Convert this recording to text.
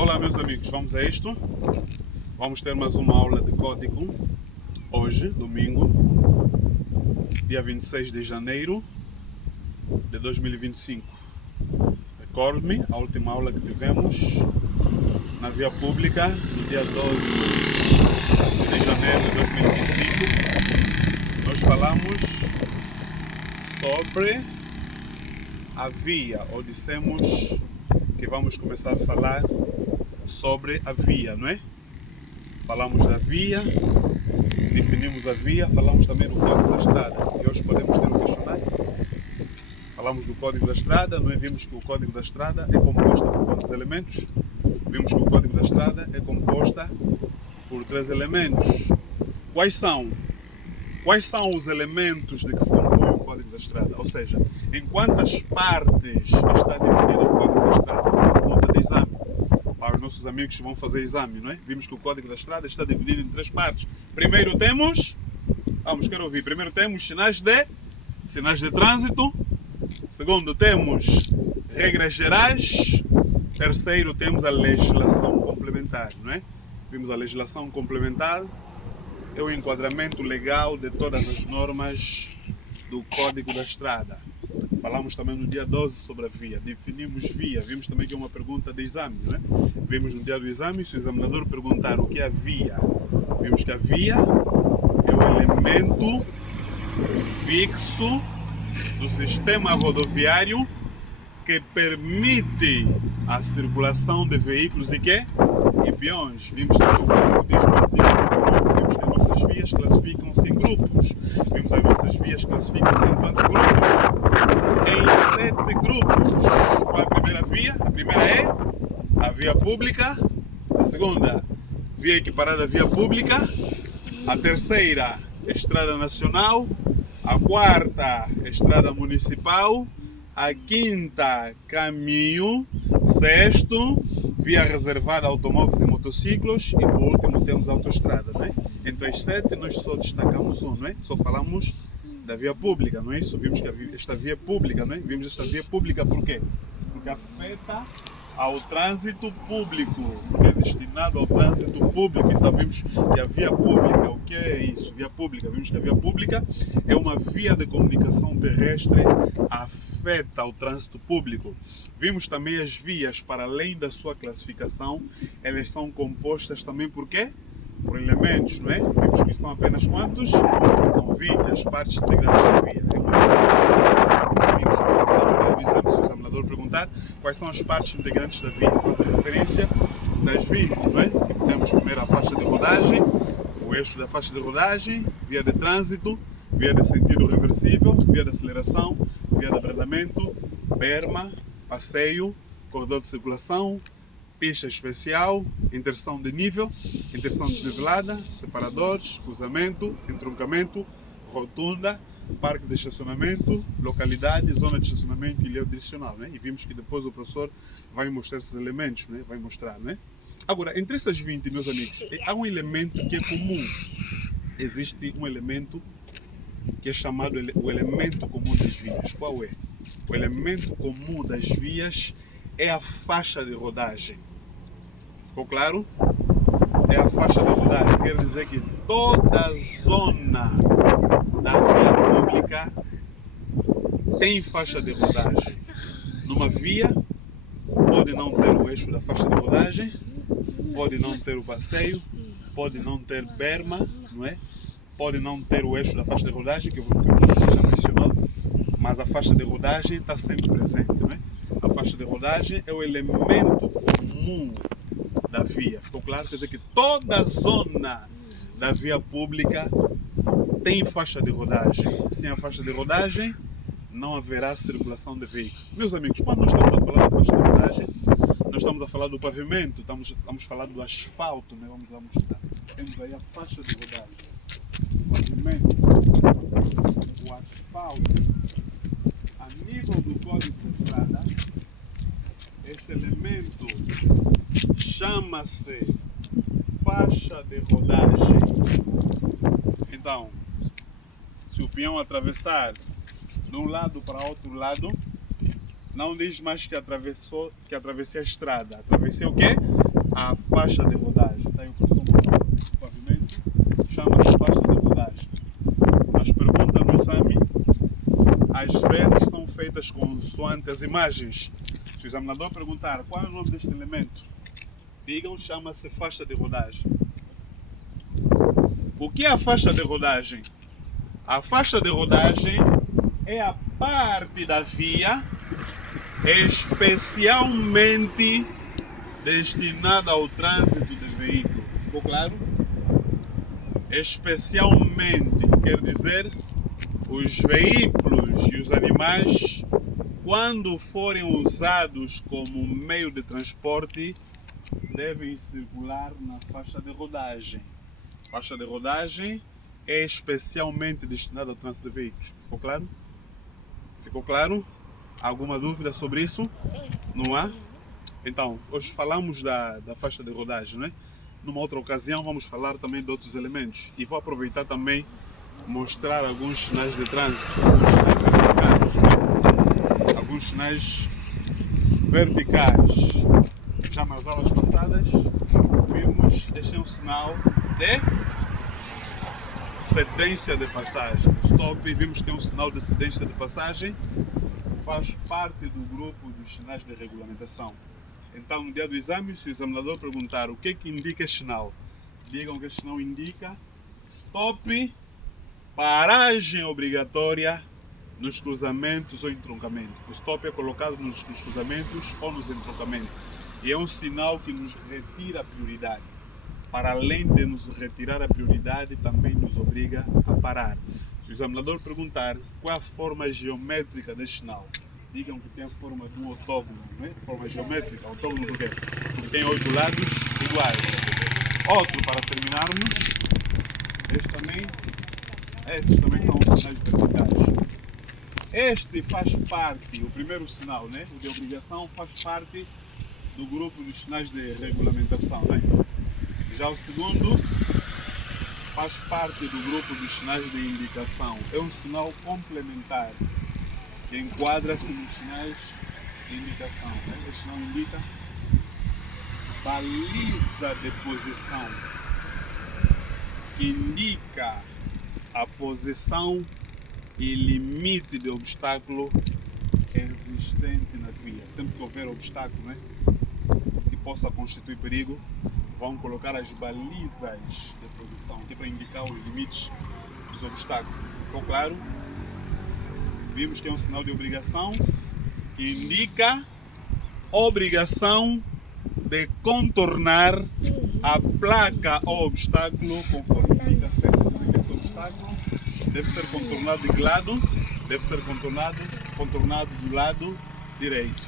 Olá meus amigos, vamos a isto. Vamos ter mais uma aula de código hoje, domingo, dia 26 de janeiro de 2025. Recorde-me a última aula que tivemos na via pública no dia 12 de janeiro de 2025. Nós falamos sobre a via, ou dissemos que vamos começar a falar sobre a via, não é? Falamos da via, definimos a via, falamos também do código da estrada. E hoje podemos ter um questionário. Falamos do código da estrada, não é? Vimos que o código da estrada é composto por quantos elementos? Vimos que o código da estrada é composto por 3 elementos. Quais são os elementos de que se compõe o código da estrada? Ou seja, em quantas partes está dividido o código da estrada? Pergunta de exame. Para os nossos amigos que vão fazer exame, não é? Vimos que o código da estrada está dividido em 3 partes. Primeiro temos, quero ouvir. Primeiro temos sinais de trânsito. Segundo temos regras gerais. Terceiro temos a legislação complementar, não é? Vimos a legislação complementar. É o enquadramento legal de todas as normas do Código da Estrada. Falamos também no dia 12 sobre a via, definimos via, vimos também que é uma pergunta de exame, não é? Vimos no dia do exame, se o examinador perguntar o que é a via, vimos que a via é o elemento fixo do sistema rodoviário que permite a circulação de veículos e peões. Vimos também o código diz no artigo número 1, vimos que as nossas vias classificam-se em grupos. Vimos as nossas vias classificam-se em quantos grupos? Em 7 grupos. Qual é a primeira via? A primeira é a via pública. A segunda, via equiparada à via pública. A terceira, estrada nacional. A quarta, estrada municipal. A quinta, caminho. Sexto, via reservada a automóveis e motociclos. E por último temos a autoestrada, não é? Entre as 7 nós só destacamos um, não é? Só falamos da via pública, não é isso? Vimos que esta via pública, não é? Vimos esta via pública por quê? Porque afeta ao trânsito público, porque é destinado ao trânsito público. Então vimos que a via pública, o que é isso? Via pública, vimos que a via pública é uma via de comunicação terrestre, afeta ao trânsito público. Vimos também as vias, para além da sua classificação, elas são compostas também por quê? Por elementos, não é? Vimos que são apenas quantos? São 20 as partes integrantes da via. É uma pergunta, meus amigos, está no exame, se o examinador perguntar quais são as partes integrantes da via. Faz a referência das 20, não é? E temos primeiro a faixa de rodagem, o eixo da faixa de rodagem, via de trânsito, via de sentido reversível, via de aceleração, via de abrandamento, berma, passeio, corredor de circulação, pista especial, interseção de nível, interseção desnivelada, separadores, cruzamento, entroncamento, rotunda, parque de estacionamento, localidade, zona de estacionamento e ilha direcional, né? E vimos que depois o professor vai mostrar esses elementos, né? Vai mostrar, né? Agora, entre essas 20, meus amigos, há um elemento que é comum. Existe um elemento que é chamado o elemento comum das vias. Qual é? O elemento comum das vias é a faixa de rodagem. Ficou claro? É a faixa de rodagem. Quer dizer que toda a zona da via pública tem faixa de rodagem. Numa via, pode não ter o eixo da faixa de rodagem, pode não ter o passeio, pode não ter berma, não é? Pode não ter o eixo da faixa de rodagem, que o professor já mencionou, mas a faixa de rodagem está sempre presente, não é? A faixa de rodagem é o elemento comum da via. Ficou claro? Quer dizer que toda a zona da via pública tem faixa de rodagem. Sem a faixa de rodagem, não haverá circulação de veículos. Meus amigos, quando nós estamos a falar da faixa de rodagem, nós estamos a falar do pavimento, estamos falando do asfalto, né? Vamos lá mostrar. Temos aí a faixa de rodagem, o pavimento, o asfalto. A nível do código da estrada, este elemento chama-se faixa de rodagem. Então, se o peão atravessar de um lado para outro lado, não diz mais que atravessei a estrada. Atravessei o quê? a faixa de rodagem. Está em função do pavimento, chama-se faixa de rodagem. As perguntas no exame, às vezes, são feitas consoante as imagens. Se o examinador perguntar qual é o nome deste elemento, digam, chama-se faixa de rodagem. O que é a faixa de rodagem? A faixa de rodagem é a parte da via especialmente destinada ao trânsito de veículo. Ficou claro? Especialmente quer dizer os veículos e os animais, quando forem usados como meio de transporte, devem circular na faixa de rodagem. A faixa de rodagem é especialmente destinada ao trânsito de veículos. Ficou claro? Ficou claro? Alguma dúvida sobre isso? Não há? Então, hoje falamos da faixa de rodagem, né? Numa outra ocasião vamos falar também de outros elementos. E vou aproveitar também mostrar alguns sinais de trânsito, alguns sinais verticais. Já nas aulas passadas vimos, este é um sinal de cedência de passagem. O stop, vimos que é um sinal de cedência de passagem, faz parte do grupo dos sinais de regulamentação. Então, no dia do exame, se o examinador perguntar o que indica este sinal, digam que este sinal indica stop, paragem obrigatória nos cruzamentos ou entroncamentos. O stop é colocado nos cruzamentos ou nos entroncamentos e é um sinal que nos retira a prioridade. Para além de nos retirar a prioridade, também nos obriga a parar. Se o examinador perguntar qual é a forma geométrica deste sinal, digam que tem a forma de um octógono, né? Forma geométrica, octógono por quê? Porque tem 8 lados iguais. Outro, para terminarmos, esses também são os sinais verticais. Este faz parte, o primeiro sinal, né? O de obrigação, faz parte do grupo dos sinais de regulamentação, né? Já o segundo faz parte do grupo dos sinais de indicação. É um sinal complementar que enquadra-se nos sinais de indicação. O sinal indica baliza de posição, que indica a posição e limite de obstáculo existente na via. Sempre que houver obstáculo, né, que possa constituir perigo, vão colocar as balizas de posição, que é para indicar os limites dos obstáculos. Ficou claro? Vimos que é um sinal de obrigação que indica obrigação de contornar a placa ou obstáculo conforme indica sempre. Esse obstáculo deve ser contornado de que lado? Deve ser contornado do lado direito.